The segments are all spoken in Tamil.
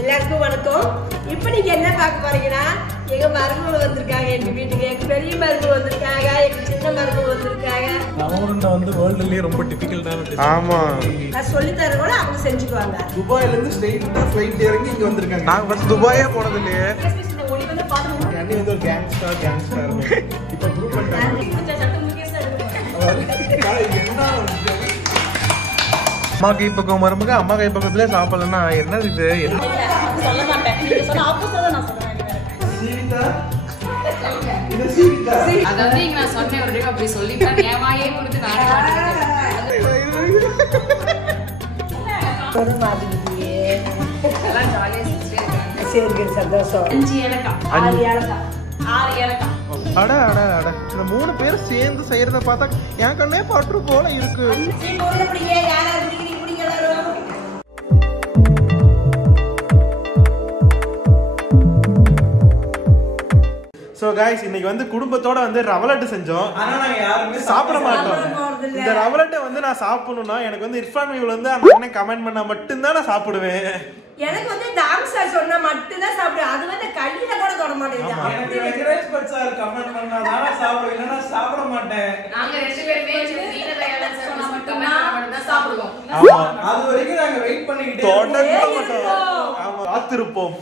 எல்லாருக்கும் வணக்கம். இப்போ நீங்க என்ன பார்க்க போறீங்கன்னா, எங்க மருமகள் வந்திருக்காங்க எங்க வீட்டுக்கு. எங்க பெரிய மருமகள் வந்திருக்காங்க, எங்க சின்ன மருமகள் வந்திருக்காங்க. நவரண்ட வந்து வேர்ல்ட்லயே ரொம்ப டிஃபிகல்ட்டான டிஷ். ஆமா, நான் சொல்லி தரேன், அவங்க செஞ்சுக்குவாங்க. துபாயில இருந்து ஸ்ட்ரைட்டா ஃளைட் இறங்கி இங்க வந்திருக்காங்க. நாங்க ஃபர்ஸ்ட் துபாயே போனது இல்லையே. இந்த ஒளி வந்து பாத்து அண்ணி வந்து ஒரு கேங்ஸ்டர் இப்போ ப்ரூவ் பண்ணிட்டாங்க. அம்மா கை பக்கம் மருமக அம்மா கை பக்கத்துல சாப்பிடலன்னா என்ன இது? சொல்ல மாட்டேன். நீங்க சொன்ன ஆப்போசிட்டா நான் சொல்றேன். சீதா இது சீதா அதாவது இங்க நான் சொன்னேன் ஒரு அப்படி சொல்லிட்டேன். ஏமாயே கொடுத்து நானே ஒரு மாதிரி எல்லாம் ஜாலியா சிரிச்சிட்டே இருக்காங்க. சரி சந்தோஷம். 5 ஏலக்காய் 6 ஏலக்காய் 6 ஏலக்காய். அட அட அட, இந்த 3 பேர் சேர்ந்து செய்யறத பார்த்தா என் கண்ணே பற்று போல இருக்கு. சரி போடுங்க, பிடிங்க. யாரா பிடிங்க பிடிங்க எல்லாரும். ஸோ காய்ஸ், இன்னைக்கு வந்து குடும்பத்தோட வந்து ரவலட்டு செஞ்சோம். ஆனா நாங்க யாருமே சாப்பிட மாட்டோம். இந்த ரவலட்டை வந்து நான் சாப்பிடணும்னா எனக்கு வந்து இர்ஃபான் வியூல வந்து அந்த அண்ணன் கமெண்ட் பண்ணா மட்டும்தான் நான் சாப்பிடுவேன். எனக்கு வந்து டான்ஸா சொன்னா மட்டும் தான் சாப்பிடுவேன். அது வந்து கையில கூட தொட மாட்டேங்குது. எனக்கு வெங்கடேஷ் பட் சார் கமெண்ட் பண்ணாதான சாப்பிடுவேன், இல்லனா சாப்பிட மாட்டேன். நாங்க ரெண்டு பேருமே நீல தயாளன் சொன்னா மட்டும் தான் சாப்பிடுவோம். ஆமா, அது வரைக்கும் நாங்க வெயிட் பண்ணிக்கிட்டே தொடங்க மாட்டோம். ஆமா, காத்திருப்போம்.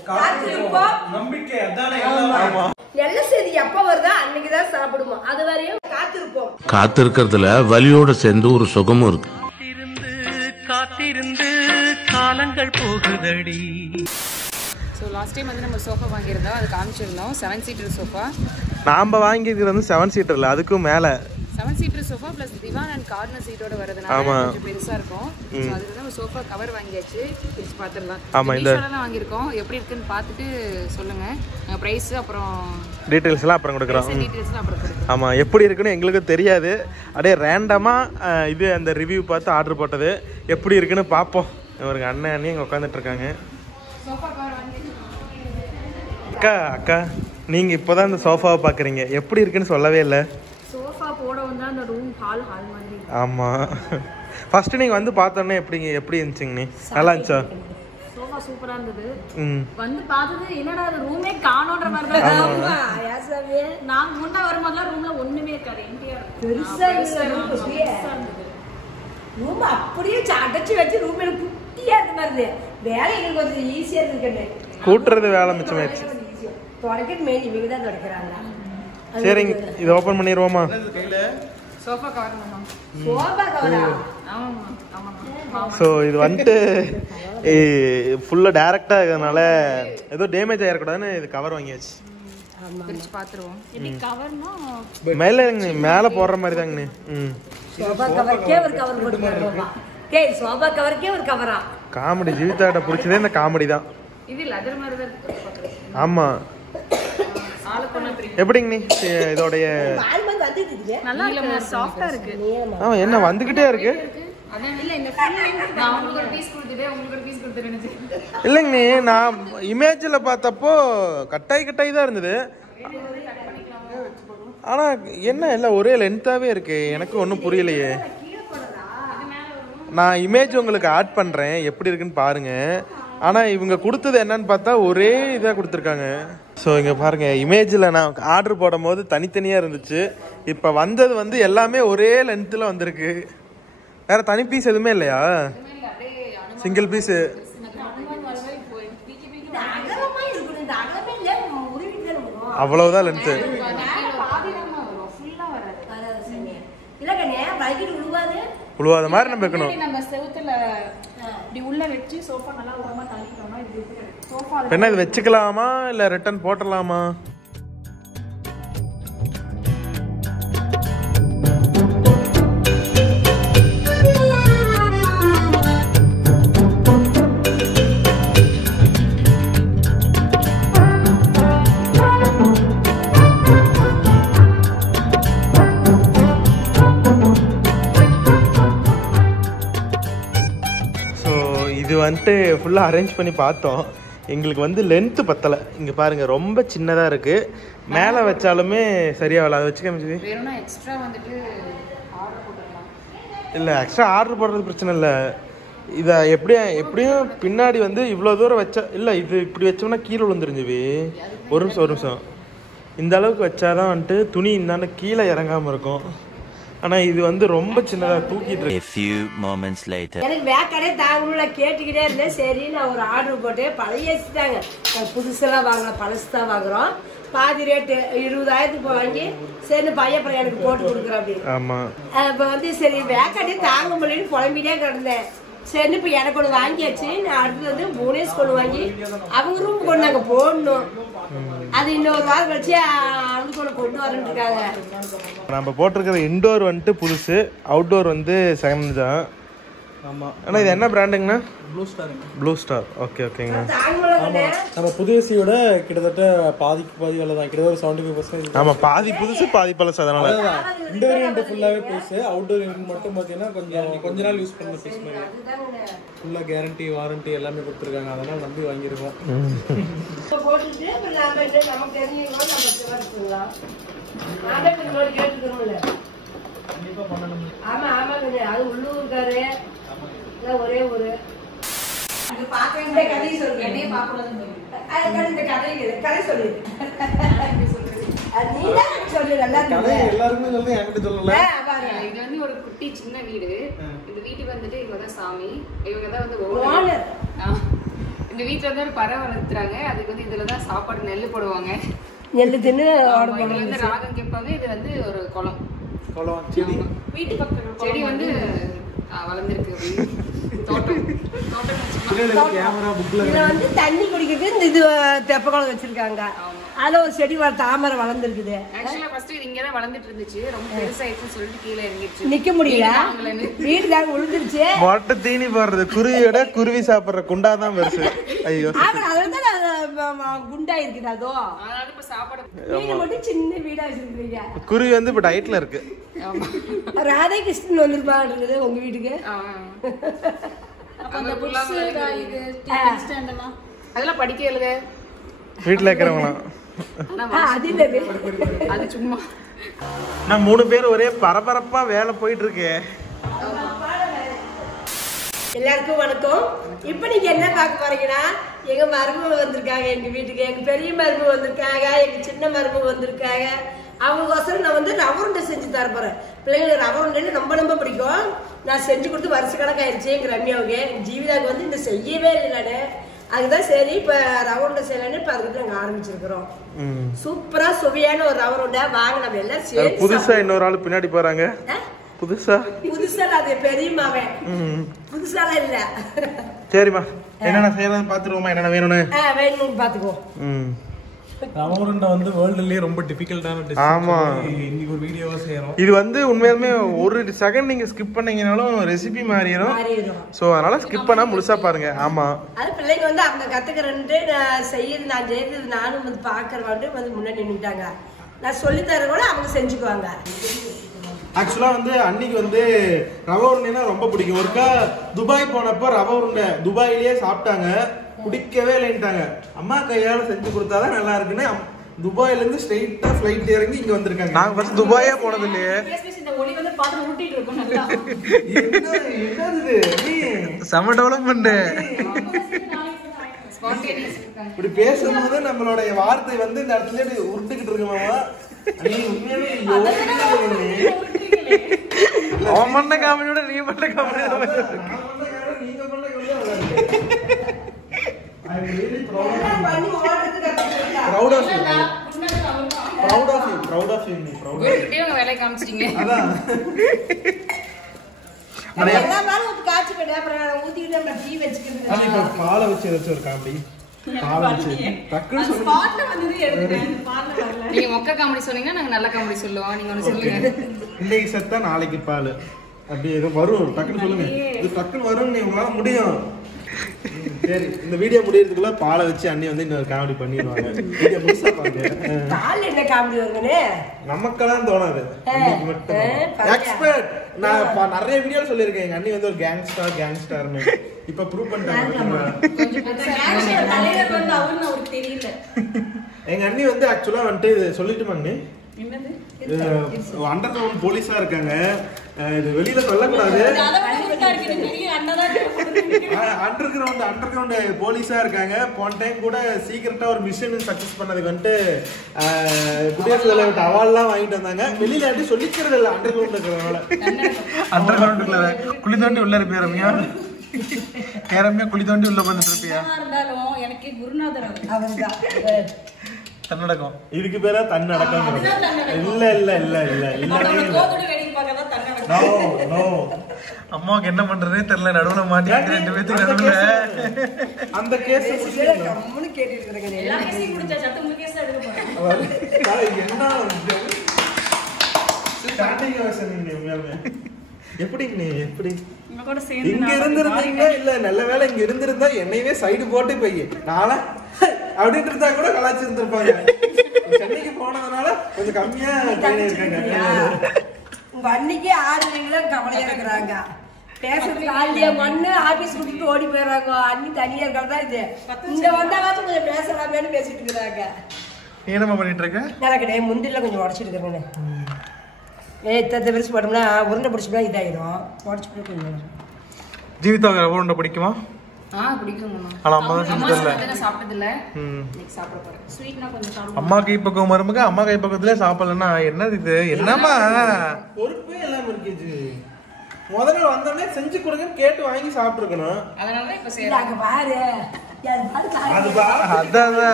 நம்பிக்கை அதானே எல்லாம். ஆமா, நல்ல செய்தி எப்ப வருதோ அன்னைக்கு தான் சாப்பிடுவோம். அது வரையும் காத்திருப்போம். காத்திருக்கிறதுல வலியோட சேர்ந்து ஒரு சுகமும் இருக்கு. காத்திருந்து காலங்கள் போகுதடி. ஸோ லாஸ்ட் டைம் வந்து நம்ம சோஃபா வாங்கியிருந்தோம், அது காமிச்சிருந்தோம். 7 சீட்டர் சோஃபா. நாம வாங்கியிருக்கிறது வந்து 7 சீட்டர்ல, அதுக்கும் மேல 7 சீட்டர் சோஃபா பிளஸ் திவான் அண்ட் கார்னர் சீட்டோட வரதுனால கொஞ்சம் பெருசா இருக்கும். ஸோ அதுக்கு தான் சோஃபா கவர் வாங்கியாச்சு. பிரிச்சு பார்த்துடலாம். ஆமா, இந்த மீஷோலாம் வாங்கியிருக்கோம். எப்படி இருக்குன்னு பார்த்துட்டு சொல்லுங்க. ப்ரைஸ் அப்புறம் டீடைல்ஸ் எல்லாம் அப்புறம் கொடுக்குறோம். டீடைல்ஸ்லாம் அப்புறம் கொடுக்குறோம். ஆமா, எப்படி இருக்குன்னு எங்களுக்கு தெரியாது. அப்படியே ரேண்டமா இது அந்த ரிவ்யூ பார்த்து ஆர்டர் போட்டது. எப்படி இருக்குன்னு பார்ப்போம். இவருக்கு அண்ணன் அண்ணி இங்கே உட்காந்துட்டு இருக்காங்க. சோஃபா கவர் வாங்கி அக்கா அக்கா, நீங்க இப்போதான் இந்த சோஃபாவை பாக்குறீங்க, எப்படி இருக்குன்னு சொல்லவே இல்லை. சோஃபா போட வந்து அந்த ரூம் ஹால் மாதிரி. ஆமா, ஃபர்ஸ்ட் நீங்க வந்து பார்த்தோன்னே எப்படி இருந்துச்சுங்க? நீ நல்லா இருந்துச்சா? சோஃபா சூப்பரா இருந்தது. வந்து பார்த்தது என்னடா அது ரூமே காணோன்ற மாதிரி தான். ஆமா யாசாவே நான் முன்ன வரும்போதெல்லாம் ரூம்ல ஒண்ணுமே இருக்காது, எம்டியா பெருசா ரூம் அப்படியே அடைச்சு வச்சு ரூம் குட்டியா இருக்க மாதிரி. வேலை எங்களுக்கு கொஞ்சம் ஈஸியா இருக்கு. கூட்டுறது வேலை மிச்சமாயிடுச்சு. தொடக்கிறது மெயின் இவங்க தான் தொடக்கிறாங்க. சரிங்க, இது ஓபன் பண்ணிடுவோமா? சோஃபா கவர் பண்ணோம். சோபா கவரா? ஆமா ஆமா. ஸோ இது வந்துட்டு ஃபுல்லாக டேரெக்டாக இருக்கிறதுனால ஏதோ டேமேஜ் ஆகிடக்கூடாதுன்னு இது கவர் வாங்கியாச்சு. பிரிச்சு பார்த்துருவோம். எப்படி கவர்னா மேலே போடுற மாதிரி தாங்கண்ணே. சோபா கவருக்கே ஒரு கவர் போட்டுருக்கோம். சோபா கவருக்கே ஒரு கவரா? காமெடி ஜீவிதாட்ட பிடிச்சதே இந்த காமெடி தான். இது லெதர் மாதிரி தான் இருக்கு. ஆமா, எப்படிங்க நீ இதோடைய நல்லா இருக்கு, சாஃப்ட்டா இருக்கு. என்ன வந்துகிட்டே இருக்கு? நான் உங்களுக்கு ஒரு பீஸ் கொடுத்துட்டேன், உங்களுக்கு ஒரு பீஸ் கொடுத்துட்டேன். இல்லைங்க நீ, நான் இமேஜில் பார்த்தப்போ கட்டாய் தான் இருந்தது. ஆனா என்ன எல்லாம் ஒரே லென்த்தாவே இருக்கு, எனக்கு ஒன்றும் புரியலையே. நான் இமேஜ் உங்களுக்கு ஆட் பண்றேன், எப்படி இருக்குன்னு பாருங்க. ஆனா இவங்க கொடுத்தது என்னன்னு பார்த்தா ஒரே இதாக கொடுத்துருக்காங்க. ஸோ இங்க பாருங்க, இமேஜில் நான் ஆர்டர் போடும் போது தனித்தனியாக இருந்துச்சு. இப்போ வந்தது வந்து எல்லாமே ஒரே லென்த்தில் வந்திருக்கு. வேற தனி பீஸ் எதுவுமே இல்லையா? Single piece. அவ்வளவுதான் லென்த்து. உழுவாத மாதிரி நம்ம வைக்கணும். நம்ம செவுத்துல இப்படி உள்ள வெச்சு சோஃபா நல்லா உரமா தள்ளிட்டோம்னா இது சோஃபா. என்ன இது வச்சுக்கலாமா இல்ல ரிட்டர்ன் போட்டுடலாமா? இது வந்துட்டு ஃபுல்லாக அரேஞ்ச் பண்ணி பார்த்தோம். எங்களுக்கு வந்து லென்த்து பத்தலை. இங்கே பாருங்கள், ரொம்ப சின்னதாக இருக்குது. மேலே வச்சாலுமே சரியாக வரல. அதை வச்சு காமிச்சு எக்ஸ்ட்ரா வந்துட்டு ஆர்டர் போட்டுக்கலாம். இல்லை, எக்ஸ்ட்ரா ஆர்டர் போடுறது பிரச்சனை இல்லை. இதை எப்படியும் பின்னாடி வந்து இவ்வளோ தூரம் வச்சா இல்லை, இது இப்படி வச்சோம்னா கீழே விழுந்துருஞ்சுவி. ஒரு நிமிஷம் இந்த அளவுக்கு வச்சாதான் வந்துட்டு துணி இந்தாண்ட கீழே இறங்காம இருக்கும். ஆனா இது வந்து ரொம்ப சின்னதாக தூக்கிட்டு இருக்கு. எனக்கு வேக்கடே தாங்கல கேட்டுக்கிட்டே இருந்தேன். சரி நான் ஒரு ஆர்டர் போட்டு பழைய வச்சுட்டாங்க. புதுசெல்லாம் வாங்கல, பழசு தான் வாங்குறோம். பாதி ரேட்டு 20,000 வாங்கி சரி பையன் அப்புறம் எனக்கு போட்டு கொடுக்குறேன் அப்படின்னு. ஆமா இப்போ வந்து சரி வேக்கடே தாங்க முடியலன்னு புலம்பிட்டே கிடந்தேன். சரி இப்போ எனக்கு ஒன்று வாங்கியாச்சு. நான் அடுத்து வந்து புவனேஷ் கொண்டு வாங்கி அவங்க ரூம் கொண்டு நாங்கள் போடணும். அது இன்னொரு வாரம் கழிச்சு அவனுக்கு ஒன்று கொண்டு வரேன்னு இருக்காங்க. நம்ம போட்டிருக்கிற இன்டோர் வந்துட்டு புதுசு, அவுட்டோர் வந்து செகண்ட் தான். ஆமாம். ஆனால் இது என்ன பிராண்டுங்கண்ணா? Blue star. Blue star. Okay ஓகேங்கண்ணா. நம்ம புது ஏசியோட கிட்டத்தட்ட பாதிக்கு பாதி வேலை தான். கிட்டத்தட்ட ஒரு 75%. ஆமாம், பாதி புதுசு பாதி பழசு. அதனால இன்டோர் யூனிட் ஃபுல்லாகவே புதுசு. அவுட்டோர் யூனிட் மட்டும் பார்த்தீங்கன்னா கொஞ்ச நாள் யூஸ் பண்ண பீஸ் மாதிரி. ஃபுல்லாக கேரண்டி வாரண்டி எல்லாமே கொடுத்துருக்காங்க. அதனால் நம்பி வாங்கியிருக்கோம். போட்டுட்டு நமக்கு தெரிஞ்சுக்கலாம். ஆமா ஆமாங்க, அது உள்ளூர்காரு ஒரே ஒரு கதை சொல்லுங்க. இந்த கதை சொல்லு. எல்லாருமே சொல்லி என்கிட்ட சொல்லல. இது வந்து ஒரு குட்டி சின்ன வீடு. இந்த வீட்டுக்கு வந்துட்டு இவங்கதான் சாமி. இவங்கதான் வந்து இந்த வீட்டுல வந்து ஒரு பறவை வளர்த்துறாங்க. அதுக்கு வந்து இதுலதான் சாப்பாடு நெல் போடுவாங்க. நெல் தின்னு இதுல வந்து ராகம் கேட்பாங்க. இது வந்து ஒரு குளம் செடி வீட்டு பக்கம் செடி வந்து வளர்ந்துருக்கு. தோட்டம் கேமரா புக்ல இதுல வந்து தண்ணி குடிக்கிறதுக்கு இந்த இது தெப்ப குளம் வச்சிருக்காங்க. அதுல ஒரு செடி தாமரை வளர்ந்துருக்குது. ஆக்சுவலா ஃபர்ஸ்ட் இது இங்கதான் வளர்ந்துட்டு இருந்துச்சு. ரொம்ப பெருசாயிடுச்சுன்னு சொல்லிட்டு கீழே இறங்கிடுச்சு. நிக்க முடியல, வீடு தாங்க விழுந்துருச்சு. மொட்டை தீனி போடுறது குருவியோட குருவி சாப்பிடுற குண்டா தான் பெருசு. ஐயோ, குண்டா இருக்குது. அதோ அதனால இப்ப சாப்பாடு வீடு மட்டும் சின்ன வீடா வச்சிருக்கீங்க. குருவி வந்து இப்ப டயட்ல இருக்கு. ராதாகிருஷ்ணன் வந்திருப்பாங்க உங்க வீட்டுக்கு. அதெல்லாம் படிக்க எழுத வீட்டுல இருக்கிறவங்களாம் அது சும்மா. நான் 3 பேர் ஒரே பரபரப்பா வேலை போயிட்டு இருக்கு. எல்லாருக்கும் வணக்கம். இப்ப நீங்க என்ன பார்க்க போறீங்கன்னா, எங்க மருமக வந்திருக்காங்க எங்க வீட்டுக்கு. எங்க பெரிய மருமக வந்திருக்காங்க, எங்க சின்ன மருமக வந்திருக்காங்க. அவங்களுக்கோசரம் நான் வந்து ரவை உருண்டை செஞ்சு தர போறேன். பிள்ளைங்களுக்கு ரவை உருண்டைன்னு ரொம்ப பிடிக்கும். நான் செஞ்சு கொடுத்து வருஷ கணக்காயிருச்சு. எங்க ரம்யாவுக்கு, ஜீவிதாவுக்கு வந்து இந்த செய்யவே இல்லை. நான் அதுதான் சரி இப்ப ரவை உருண்டை செய்யலான்னு இப்ப அதுக்கு நாங்க ஆரம்பிச்சிருக்கிறோம். சூப்பரா சுவையான ஒரு ரவை உருண்டை. வாங்க நம்ம எல்லாம் சரி. புதுசா இன்னொரு ஆள் பின்னாடி போறாங்க. புதுசா அது பெரியமாவே புதுசாலாம் இல்ல. சரிம்மா, என்னென்ன செய்யலாம் பாத்துருவோமா? என்னென்ன வேணும்னு பாத்துக்குவோம். ரவை உருண்டை வந்து வேர்ல்ட்லயே ரொம்ப டிஃபிகல்ட்டான டிஷ். ஆமா, இன்னைக்கு ஒரு வீடியோவா செய்யறோம். இது வந்து உண்மையாலுமே ஒரு செகண்ட் நீங்க ஸ்கிப் பண்ணீங்கனாலும் ரெசிபி மாறிடும். சோ அதனால ஸ்கிப் பண்ணா முழுசா பாருங்க. ஆமா, அது பிள்ளைங்க வந்து அவங்க கத்துக்கிறேன்ட்டு நான் செய்யறது நானும் வந்து பாக்குறவான்ட்டு வந்து முன்னாடி நின்னுட்டாங்க. நான் சொல்லி தர கூட அவங்க செஞ்சுக்குவாங்க. ஆக்சுவலா வந்து அன்னைக்கு வந்து ரவை உருண்டைனா ரொம்ப பிடிக்கும். ஒருக்கா துபாய் போனப்ப ரவை உருண்டை துபாயிலேயே சாப்பிட்டாங்க, பிடிக்கவே இல்லைன்ட்டாங்க. அம்மா கையால செஞ்சு கொடுத்தாதான் நல்லா இருக்குன்னு துபாயில இருந்து ஸ்ட்ரெயிட்டா ஃளைட் இறங்கி இங்க வந்திருக்காங்க. நாங்க ஃபர்ஸ்ட் துபாயே போனது இல்லையே. இந்த ஒளி வந்து பாத்து ஊட்டிட்டு இருக்கும். நல்லா என்னது நீ சம டெவலப்மென்ட். இப்படி பேசும்போது நம்மளோட வார்த்தை வந்து இந்த இடத்துல இப்படி உருட்டுக்கிட்டு இருக்கு மாமா. நீ உண்மையாவே அவன் பண்ண காமெடியோட நீ பண்ண காமெடி நீங்க பண்ண வேலை காமிச்சிட்டீங்க. பாலை வச்சு ஒரு காமெடி. நீங்க மொக்க காமெடி சொன்னீங்கன்னா நாங்க நல்ல காமெடி சொல்லுவோம். நீங்க ஒண்ணு சொல்லுங்க. இன்னைக்கு செத்தா நாளைக்கு பால் அப்படி எதுவும் வரும். டக்குன்னு சொல்லுங்க, இது டக்குன்னு வரும். உங்களால முடியும். சரி, இந்த வீடியோ முடியறதுக்குள்ள பாலை வச்சு அண்ணி வந்து இன்னொரு காமெடி பண்ணிடுவாங்க. வீடியோ முழுசா பாருங்க. என்ன காமெடி வருங்கனே நமக்கெல்லாம் தோணாது. எக்ஸ்பர்ட். நான் நிறைய வீடியோ சொல்லியிருக்கேன் எங்க அண்ணி வந்து ஒரு கேங்ஸ்டர்னு. இப்ப ப்ரூவ் பண்ணிட்டாங்க. எங்க அண்ணி வந்து ஆக்சுவலா வந்துட்டு சொல்லிட்டு மண்ணு அண்டர் கிரவுண்ட் போலீஸா இருக்காங்க. இது வெளியில சொல்லக்கூடாது. அண்டர் கிரவுண்ட் போலீஸா இருக்காங்க. போன டைம் கூட சீக்கிரட்டா ஒரு மிஷன் சக்சஸ் பண்ணதுக்கு வந்துட்டு குடியரசு தலைவர் அவார்ட்லாம் வாங்கிட்டு வந்தாங்க. வெளியில அப்படி சொல்லிக்கிறது இல்லை அண்டர் கிரவுண்ட் இருக்கிறதுனால. அண்டர் கிரவுண்டுக்குள்ள குழி தோண்டி உள்ள இருப்பியா ரம்யா? ரம்யா குழி தோண்டி உள்ள வந்துட்டு இருப்பியா? எனக்கு குருநாதர் தன்னடக்கம். இதுக்கு பேரா தன்னடக்கம். இல்ல இல்ல இல்ல இல்ல இல்ல. அம்மாவுக்கு என்ன பண்றதே தெரியல. நடுவுல மாட்டிட்டு 2 பேத்துக்கு நடுவுல அந்த கேஸ் கம்முன்னு கேட்டுட்டு இருக்கேன். எல்லா கேஸையும் முடிச்சா சட்ட முழு கேஸ் எடுக்க போறேன். என்ன ஸ்டார்டிங் அவசரம் எப்படி நீ எப்படி இங்க இருந்திருந்தீங்க? இல்ல நல்ல வேலை இங்க இருந்திருந்தா என்னையவே சைடு போட்டு போய் நாளா அப்படின்ட்டு இருந்தா கூட கலாச்சி இருந்திருப்பாங்க. சென்னைக்கு போனதுனால கொஞ்சம் கம்மியா இருக்காங்க. உங்க அன்னைக்கு 6 நீங்களும் கவலையா இருக்கிறாங்க. பேசுறதுக்கு ஆள்லயே மண்ணு ஆபீஸ் விட்டுட்டு ஓடி போயிடுறாங்க. அண்ணி தனியா இருக்கிறதா இது. இங்க வந்தாலும் கொஞ்சம் பேசலாமேன்னு பேசிட்டு இருக்கிறாங்க. என்னமா பண்ணிட்டு இருக்க? எனக்கு முந்தில கொஞ்சம் உடச்சிட்டு இருக்கிறேன். இத்தனை பெருசு போட்டோம்னா உருண்டை பிடிச்சோம்னா இதாயிடும். உடச்சு போட்டு கொஞ்சம் ஜீவிதா உருண்டை பிடிக்குமா? அம்மா கைப்பக்கம் மருமக அம்மா கைப்பக்கத்துல சாப்பிடலன்னா என்னது இது? என்னமா பொறுப்பே எல்லாம் இருக்கு. முதல்ல வந்தோடனே செஞ்சு கொடுங்கன்னு கேட்டு வாங்கி சாப்பிட்டுருக்கணும்.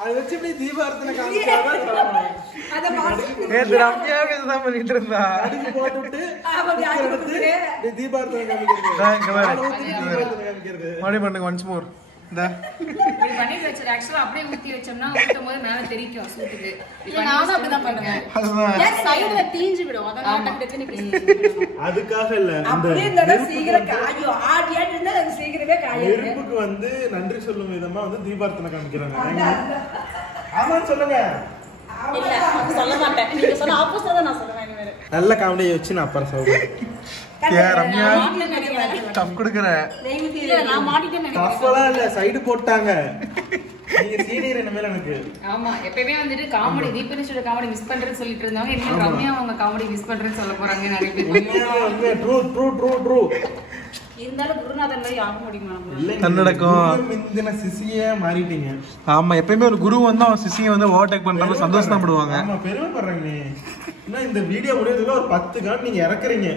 அதை வச்சு இப்படி தீபார்த்தனை பண்ணிட்டு இருந்தா அடிச்சு போட்டு தீபார்த்தனை மறுபடியும் பண்ணுங்க ஒன்ஸ் மோர். அதுக்காக இல்ல நெருப்புக்கு வந்து நன்றி சொல்லும் விதமா வந்து தீபார்த்தனை காமிக்கிறாங்க. ஆமான்னு சொல்லுங்க. நல்ல காமெடியை வச்சு நான் அப்புறம் சொல்றேன். சைடு போட்டாங்க. நீங்க சீனியர் என்ன மேல எனக்கு. ஆமா எப்பவே வந்துட்டு காமெடி தீபனிஷோட காமெடி மிஸ் பண்றேன்னு சொல்லிட்டு இருந்தாங்க. இன்னும் ரம்யா அவங்க காமெடி மிஸ் பண்றேன்னு சொல்ல போறாங்க நிறைய பேர். True true true true. இருந்தாலும் குருநாதன் மாதிரி ஆக முடியுமா? தன்னடக்கம் மிந்தின சிசியே மாறிட்டீங்க. ஆமா எப்பயுமே ஒரு குரு வந்து அவன் சிசியை வந்து ஓவர்டேக் பண்றப்ப சந்தோஷம் படுவாங்க. ஆமா பெருமைப்படுறாங்க. என்ன இந்த வீடியோ முடியறதுல ஒரு 10 கார்டு நீங்க இறக்குறீங்க.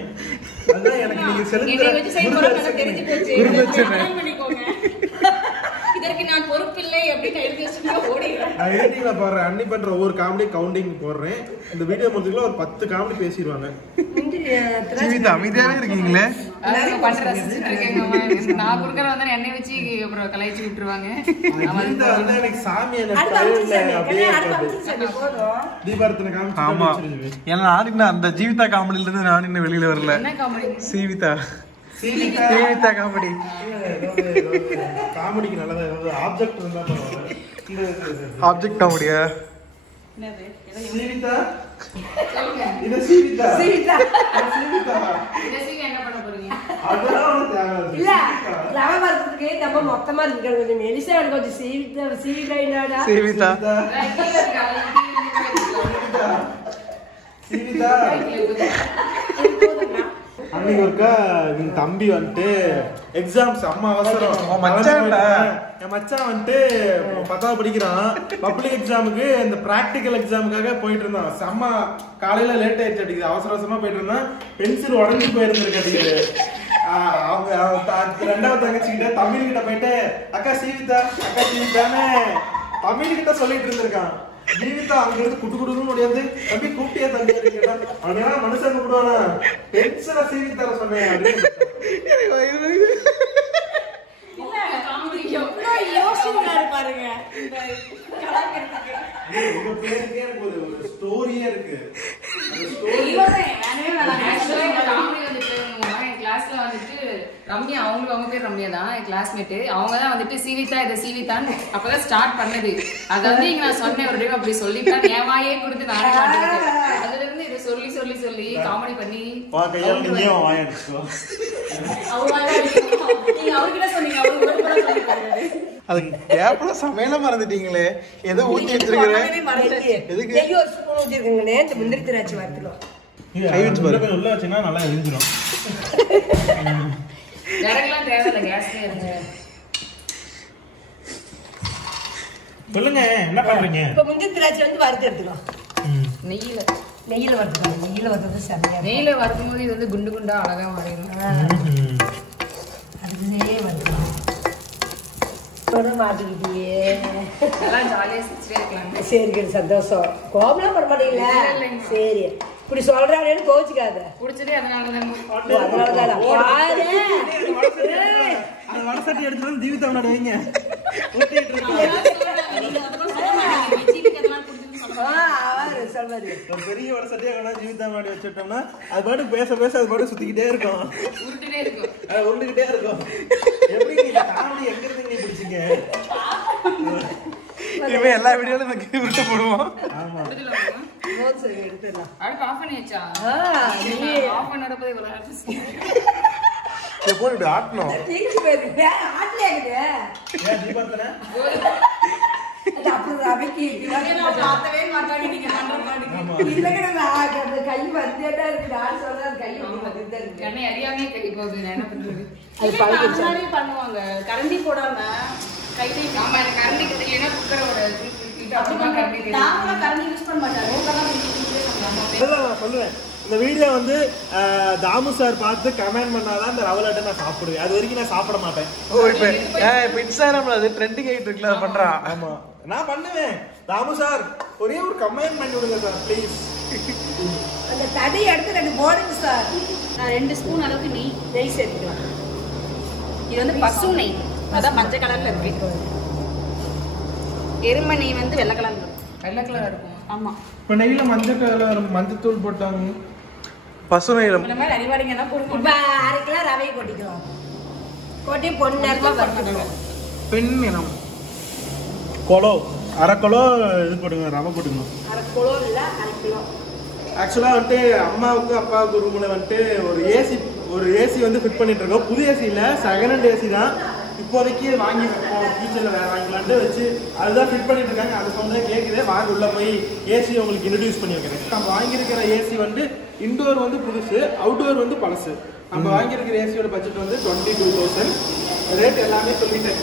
அதான் எனக்கு நீங்க செலுத்துற தெரிஞ்சு போச்சு. பண்ணிக்கோங்க. இதற்கு நான் பொறுப்பில்லை அப்படின்னு எழுதி வச்சுட்டு ஓடிடுறேன். நான் எடிட்டிங்ல போடுறேன். அன்னி பண்ற ஒவ்வொரு காமெடி கவுண்டிங் போடுறேன். இந்த வீடியோ முடிஞ்சதுல ஒரு 10 காமெடி பேசிடுவாங்க. ஜீவிதா அமைதியாவே இருக்கீங்களே. பண்ற ரசிச்சிட்டு இருக்கேங்க. நான் குறுக்கற வந்தா என்னை வச்சு அப்புறம் கலாய்ச்சி விட்டுருவாங்க. எனக்கு சாமி தீபார்த்தனை காமிச்சு. ஆமா ஏன்னா நானுக்கு அந்த ஜீவிதா காமெடியில இருந்து நான் இன்னும் வெளியில வரல. என்ன காமெடி? சீவிதா காமெடி. காமெடிக்கு நல்லதா ஆப்ஜெக்ட் இருந்தா பரவாயில்ல. ஆப்ஜெக்ட் காமெடியா? சீவிதா இது சீவிதா சீவிதா சீவிதா இத சீவி என்ன பண்ண போறீங்க? அதெல்லாம் தேவையில்லை. இல்ல லவவர்த்துக்கு நம்ம மொத்தமா இருக்கு. கொஞ்சம் மெலிசா கொஞ்சம் சீவிதா சீவிதா சீவிதா. அன்னைக்கு ஒருக்கா என் தம்பி வந்துட்டு எக்ஸாம்ஸ் அம்மா அவசரம். என் மச்சான் வந்துட்டு 10வது படிக்கிறான். பப்ளிக் எக்ஸாமுக்கு இந்த பிராக்டிக்கல் எக்ஸாமுக்காக போயிட்டு இருந்தான். அம்மா காலையில லேட் ஆயிடுச்சு அடிக்குது. அவசரமா போயிட்டு இருந்தான். பென்சில் உடஞ்சி போயிருந்திருக்கு அடிக்குது. அவங்க 2வது தங்கச்சிக்கிட்ட தமிழ் கிட்ட போயிட்டு அக்கா சீவிதான்னு தமிழ் கிட்ட சொல்லிட்டு இருந்திருக்கான். ஜீவிதா அங்க இருந்து குட்டு குடுன்னு முடியாது. தம்பி கூப்பிட்டியா தம்பி கேட்டா அப்படின்னா மனுஷன் கூப்பிடுவானா பென்சில சீவிதார சொன்னேன் அப்படின்னு. பாருங்க உங்க பேருக்கே எனக்கு ஒரு ஸ்டோரியே இருக்கு. கிளாஸ்ல வந்துட்டு ரம்யா அவங்க பேர் ரம்யா தான் என் கிளாஸ்மேட். அவங்க தான் வந்துட்டு சீவிதா இதை சீவிதான்னு அப்பதான் ஸ்டார்ட் பண்ணது. அதை வந்து இங்க நான் சொன்னேன் ஒரு டைம் அப்படி சொல்லித்தான் என் வாயே கொடுத்து நானே மாட்டேன். அதுல இருந்து இதை சொல்லி காமெடி பண்ணி நீங்க அவர்கிட்ட சொன்னீங்க, அவரு ஒரு முறை சொல்லிருக்காரு. அது கேப்ல சமையல மறந்துட்டீங்களே. ஏதோ ஊத்தி வச்சிருக்கேன். எதுக்கு? நெய் ஒரு ஸ்பூன் ஊத்திருக்கீங்கண்ணே. இந்த முந்திரி திராட்சை வறுத்துக்கலாம். கை வச்சு பாரு. உள்ள வச்சீங்கன்னா நல்லா எரிஞ்சிடும். விறகுலாம் தேவையில்லை, கேஸ்லயே இருங்க. சொல்லுங்க என்ன பண்றீங்க? இப்ப முந்திரி திராட்சை வந்து வறுத்து எடுத்துக்கலாம். நெய்யில நெய்யில வறுத்துக்கலாம். நெய்யில வறுத்தது செம்மையா. நெய்யில வறுக்கும் போது இது வந்து குண்டு குண்டா அழகா மாறிடும். அதுலயே வறுக்கலாம். தொட மாட்டிக்கிட்டியே. எல்லாம் ஜாலியா சிரிச்சுட்டே இருக்கலாங்க. சரி சந்தோஷம். கோபம்லாம் பண்ண மாட்டீங்களா? சரி இப்படி சொல்றாங்கன்னு கோச்சுக்காத. பிடிச்சதே அதனாலதான். அதனாலதான் பாரு. அந்த வடசட்டி எடுத்து வந்து ஜீவிதா முன்னாடி வைங்க. ஒரு பெரிய வடசட்டியா வேணா ஜீவிதா முன்னாடி வச்சுட்டோம்னா அது பாட்டு பேச பேச அது பாட்டு சுத்திக்கிட்டே இருக்கும். உருண்டுகிட்டே இருக்கும். எப்படி இந்த காமெடி எங்க இருந்து நீ பிடிச்சீங்க? இனிமே எல்லா வீடியோல இந்த விட்டு போடுவோம். ஆமா. எடுத்துடலாம். அடுப்பு ஆஃப் பண்ணியாச்சா? ஆஃப் பண்ண போய் இவ்வளவு எப்போ இப்படி ஆட்டணும்? ஏன் தீபாவளி பார்த்தவே மாட்டாங்க நீங்க பண்ற மாதிரி. கை வந்துட்டா இருக்கு. நான் சொல்றேன் கை வந்துட்டா இருக்கு. என்னை அறியாமே கை போகுது. நான் என்ன பண்றது? அது பழகிடுச்சு. முன்னாடி பண்ணுவாங்க கரண்டி போடாம கையில. ஆமா, எனக்கு கரண்டிக்கு தெரியலன்னா குக்கரோட கரண்டி நாங்களும் கரண்டி யூஸ் பண்ண மாட்டாங்க. அதுதான் நான் சொல்லுவேன். இந்த வீடியோ வந்து தாமு சார் பார்த்து கமெண்ட் பண்ணாதான் இந்த ரவா லட்டு நான் சாப்பிடுவேன். அது வரைக்கும் நான் சாப்பிட மாட்டேன். ஓ இப்போ இன்ஸ்டாகிராம்ல அது ட்ரெண்டிங் ஆயிட்டு இருக்குல்ல, அது பண்றான். ஆமா நான் பண்ணுவேன். தாமு சார் ஒரே ஒரு கமெண்ட் பண்ணி விடுங்க சார் ப்ளீஸ். அந்த தடி எடுத்து 2 போடுங்க சார். நான் 2 ஸ்பூன் அளவுக்கு நெய் சேர்த்துக்கலாம். இது வந்து பசு நெய், அதான் மஞ்சள் கலர்ல இருக்கு. எருமை நெய் வந்து வெள்ளை கலர்ல இருக்கும். வெள்ளை கலர் இருக்கும். ஆமா, இப்போ நெய்யில மஞ்சத்தூள் போட்டாங்க. பசு நெய்யில இந்த மாதிரி அறிவாளிங்க தான் போடுவோம். இப்ப 1/2 கிலோ ரவையை கொட்டிக்கலாம். கொட்டி பொண்ணு நேரமா வறுத்துக்கணும். பெண் இனம் கொலோ 1/2 கிலோ இது போடுங்க, ரவை போட்டுங்க. 1/2 கிலோ இல்ல 1/2 கிலோ. ஆக்சுவலாக வந்துட்டு அம்மாவுக்கு அப்பாவுக்கு ரூமில் வந்துட்டு ஒரு ஏசி வந்து ஃபிட் பண்ணிட்டு இருக்கோம். புது ஏசி இல்லை, செகண்ட் ஹேண்ட் ஏசி தான். இப்போதைக்கு வாங்கி வைப்போம், ஃபியூச்சரில் வேறு வாங்கிக்கலான்ட்டு வச்சு அதுதான் ஃபிட் பண்ணிட்டு இருக்காங்க. அது சொன்னதே கேட்குதே, வாங்க உள்ள போய் ஏசி உங்களுக்கு இன்ட்ரடியூஸ் பண்ணி வைக்கிறேன். நம்ம வாங்கியிருக்கிற ஏசி வந்து இன்டோர் வந்து புதுசு, அவுட்டோர் வந்து பழசு. நம்ம வாங்கியிருக்கிற ஏசியோட பட்ஜெட் வந்து 22,000. ரேட் எல்லாமே சொல்லிட்டேன்.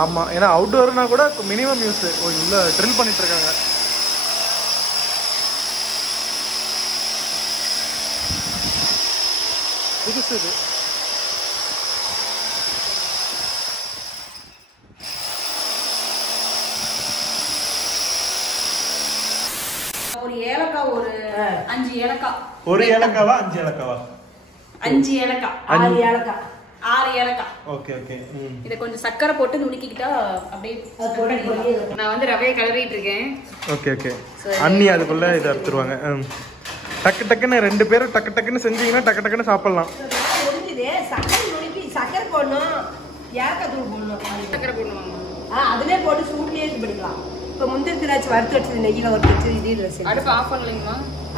ஆமா, ஏன்னா அவுட்டோர்னா கூட மினிமம் யூஸ். உள்ள ட்ரில் பண்ணிட்டு இருக்காங்க. புதுசு இது. ஒரு ஏலக்காய், ஒரு 5 ஏலக்காய். ஒரு ஏலக்காவா 5 ஏலக்காவா? 5 ஏலக்காய், 6 ஏலக்காய். 6 ஏலக்காய். Okay okay. இதை கொஞ்சம் சக்கரை போட்டு நுணுக்கிக்கிட்டா அப்படியே நான் வந்து ரவையை கலரிட்டு இருக்கேன். Okay okay. அண்ணி அதுக்குள்ள இதை அறுத்துருவாங்க. டக்கு டக்குன்னு 2 பேரும் டக்கு டக்குன்னு செஞ்சீங்கன்னா டக்கு டக்குன்னு சாப்பிடலாம். முடிஞ்சுது. சக்கரை நுணுக்கி சக்கரை போடணும், ஏலக்காய் தூள் போடணும். சக்கரை போடுவாங்க. அதுலேயே போட்டு சூட்லேயே இது பண்ணிக்கலாம். இப்போ முந்திரி திராட்சை வறுத்து வச்சது நெய்யில் வறுத்து வச்சு இதில் வச்சு அடுப்பு ஆஃப் பண்ணலைங்களா?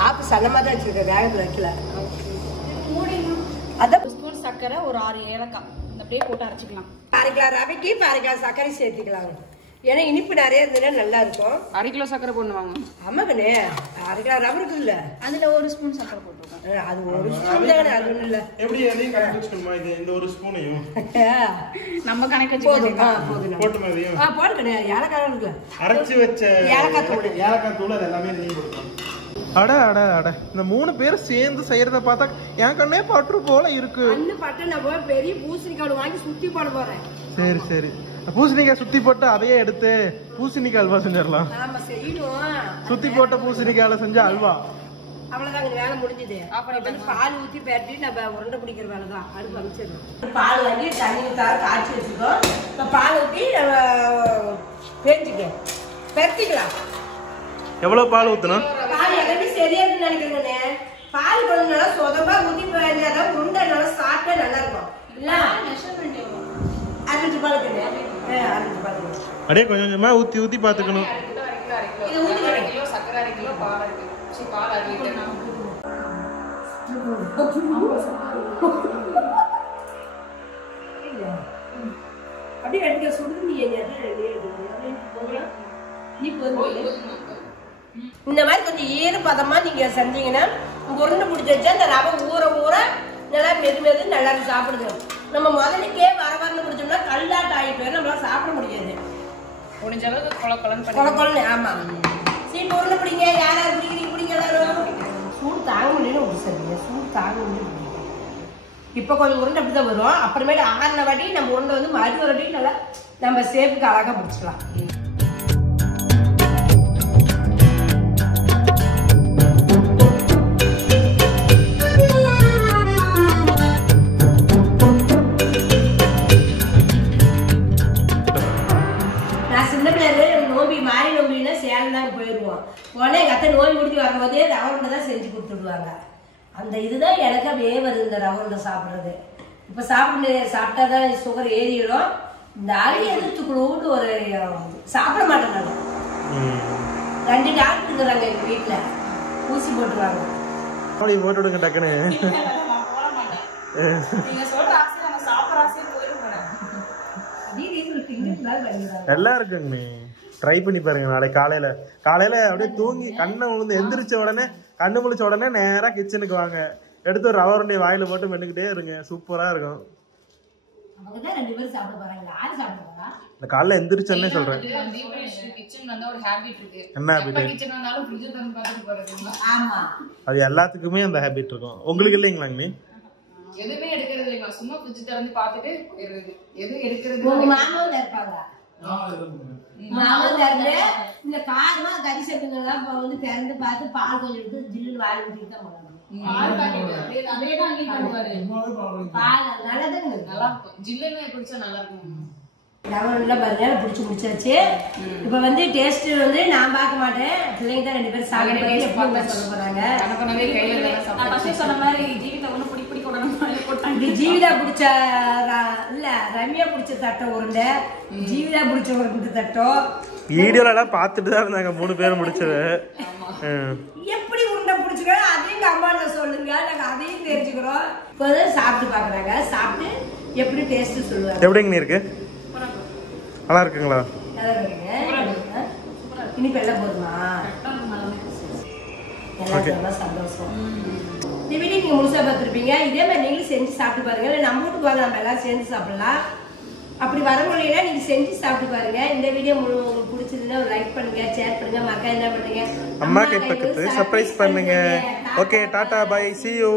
ஆப்பு சன்னமாக தான் வச்சுருக்கேன், வேகத்தில் வைக்கல. மூடிடணும். அதான் 1 ஸ்பூன் சக்கரை, ஒரு 6 ஏலக்காய் அப்படியே போட்டு அரைச்சிக்கலாம். 1/2 கிலோ ரவைக்கு 1/2 கிலோ சர்க்கரை சேர்த்துக்கலாம். ஏன்னா இனிப்பு நிறைய இருந்ததுன்னா நல்லா இருக்கும். 1/2 கிலோ சக்கரை போடுவாங்க. ஆமாங்கண்ணே, 1/2 கிலோ ரவை இருக்குல்ல, அதுல 1 ஸ்பூன் சக்கரை போட்டுருக்கோம். அது ஒரு ஸ்பூன் தானே, அது ஒன்றும் இல்லை. எப்படி எதையும் கணக்கு வச்சுக்கணுமா? இது இந்த ஒரு ஸ்பூனையும் நம்ம கணக்கு போதும். வச்சு போதும் போட்டு மாதிரியும் போட்டுக்கண்ணே. ஏலக்காய் இருக்குல்ல, அரைச்சி வச்ச ஏலக்காய் தூள். ஏலக்காய் தூள் அது எல்லாமே நீங்க கொடுக்கலாம். அட அட அட, இந்த 3 பேரும் சேர்ந்து செய்யறத பார்த்தா என் கண்ணே பற்று போல இருக்கு. அண்ணு பட்டு நான் போய் பெரிய பூசணிக்காய் வாங்கி சுத்தி போட போறேன். சரி சரி, பூசணிக்காய் சுத்தி போட்டு அதையே எடுத்து பூசணிக்காய் அல்வா செஞ்சிடலாம். நாம செய்யணும். சுத்தி போட்ட பூசணிக்காயில செஞ்ச அல்வா. அவ்வளவுதாங்க, வேலை முடிஞ்சது. பால் ஊத்தி பேட்டி நம்ம உருண்டை பிடிக்கிற வேலை தான். அடுப்பு அமைச்சிடணும். பால் வாங்கி தண்ணி ஊத்தார காய்ச்சி வச்சுக்கோ. இப்போ பால் ஊற்றி நம்ம பேஞ்சிக்க பெருத்திக்கலாம். எவ்வளவு பால் ஊத்தணும்? பால் எல்லாமே சரியா இருக்குன்னு நினைக்கிறேங்கண்ணே. பால் கொஞ்சம் நல்லா சொதப்பா ஊற்றி பேஞ்சாதான் உருண்டை நல்லா சாப்பிட்டா நல்லா இருக்கும். இல்ல 6 பால் இருக்குண்ணே. 6 பால் அப்படியே கொஞ்சம் கொஞ்சமா ஊத்தி ஊத்தி பாத்துக்கணும். இது ஊத்தி 1/2 கிலோ சக்கரை, 1/2 கிலோ பால் இருக்கு. பால் அரைக்கிட்டேனா அப்படியே எடுக்க சுடுது நீ இந்த மாதிரி கொஞ்சம் ஈரப்பதமா நீங்க செஞ்சீங்கன்னா உருண்டை பிடிச்சி வச்சா அந்த ரவை ஊற ஊற நல்லா மெது நல்லா சாப்பிடுது. நம்ம முதலுக்கே வரவரன்னு பிடிச்சோம்னா கல்லாட்ட ஆகிட்டு நம்மளால சாப்பிட முடியாது. முடிஞ்ச அளவுக்கு கொல கொலன்னு. ஆமா சீட்டு உருண்டை பிடிங்க. யாராவது பிடிக்கிறீங்க பிடிங்க எல்லாரும். சூடு தாங்க முடியல ஒரு சரிங்க சூடு தாங்க முடியும். இப்போ கொஞ்சம் உருண்டை அப்படி தான் வரும். அப்புறமேட்டு ஆறின வாட்டி நம்ம உருண்டை வந்து மறுபடியும் ஒரு வாட்டி நல்லா நம்ம சேப்புக்கு அழகா பிடிச்சிக்கலாம். போயிருவோம் உடனே எங்க அத்தை நோய் முடிஞ்சு வரும்போதே ரவை உருண்டை தான் செஞ்சு கொடுத்துடுவாங்க. அந்த இதுதான் எனக்கு அப்படியே வருது இந்த ரவை உருண்டை சாப்பிட்றது. இப்போ சாப்பிட்டாதான் சுகர் ஏறிடும். இந்த ஆளு எதிர்த்துக்குழுன்னு ஒரு சாப்பிட மாட்டேன் நான். 2 டாக்டர் இருக்கிறாங்க எங்க வீட்டுல ஊசி போட்டுருவாங்க. போட்டு விடுங்க டக்குன்னு. எல்லாம் இருக்குங்க ட்ரை பண்ணி பாருங்க. நாளைக்கு காலையில அப்படியே தூங்கி கண்ணை விழுந்து எந்திரிச்ச உடனே கண்ணு முழிச்ச உடனே நேரா கிச்சனுக்கு வாங்க. எடுத்து ஒரு ரவை உருண்டையை வாயில போட்டு மென்னுக்கிட்டே இருங்க. சூப்பரா இருக்கும். இந்த காலைல எந்திரிச்சோன்னே சொல்றேன். என்ன ஹேபிட்? அது எல்லாத்துக்குமே அந்த ஹேபிட் இருக்கும். உங்களுக்கு இல்லைங்களாங்க? எதுவுமே எடுக்கிறது இல்லைங்களா? சும்மா ஃப்ரிட்ஜ் திறந்து பார்த்துட்டு எது எடுக்கிறது. இந்த காரமா கறி சேர்த்துங்கெல்லாம் வந்து திறந்து பார்த்து பால் கொஞ்சம் எடுத்து ஜில்லுன்னு வாயில் ஊற்றிட்டு தான் பண்ணணும். பால் நல்லதுங்க. நல்லா இருக்கும். ஜில்லுன்னு குடிச்சா நல்லா இருக்கும். லெமன்லாம் பாருங்க பிடிச்சி முடிச்சாச்சு. இப்ப வந்து டேஸ்ட் வந்து நான் பார்க்க மாட்டேன். பிள்ளைங்க தான் 2 பேரும் சாப்பிட சொல்ல போறாங்க. சொன்ன மாதிரி ஜீவிதா ஒண்ணு பிடி இது ஜீவிதா பிடிச்ச இல்ல ரம்யா பிடிச்ச தட்டை உருண்டை, ஜீவிதா பிடிச்ச உருண்டை தட்டம். வீடியோல எல்லாம் பார்த்துட்டு தான் இருந்தாங்க 3 பேரும் முடிச்சது. எப்படி உருண்டை பிடிச்சிக்கிறோம் அதையும் அம்மாட்ட சொல்லுங்க. நாங்க அதையும் தெரிஞ்சுக்கிறோம். இப்போ சாப்பிட்டு பாக்குறாங்க. சாப்பிட்டு எப்படி டேஸ்ட் சொல்லுவாங்க. எப்படிங்க இருக்கு? நல்லா இருக்குங்களா? இனிப்பு எல்லாம் போதுமா? எல்லாம் சந்தோஷம். இந்த வீடியோ நீங்க முழுசா பார்த்துருப்பீங்க. இதே மாதிரி நீங்களும் செஞ்சு சாப்பிட்டு பாருங்க. இல்லை நம்ம வீட்டுக்கு வாங்க, நம்ம எல்லாம் சேர்ந்து சாப்பிடலாம். அப்படி வர முடியலன்னா நீங்க செஞ்சு சாப்பிட்டு பாருங்க. இந்த வீடியோ உங்களுக்கு பிடிச்சதுன்னா ஒரு லைக் பண்ணுங்க, ஷேர் பண்ணுங்க. மக்கா என்ன பண்ணுங்க, அம்மா கை பக்கத்து சர்ப்ரைஸ் பண்ணுங்க. Okay tata bye, see you.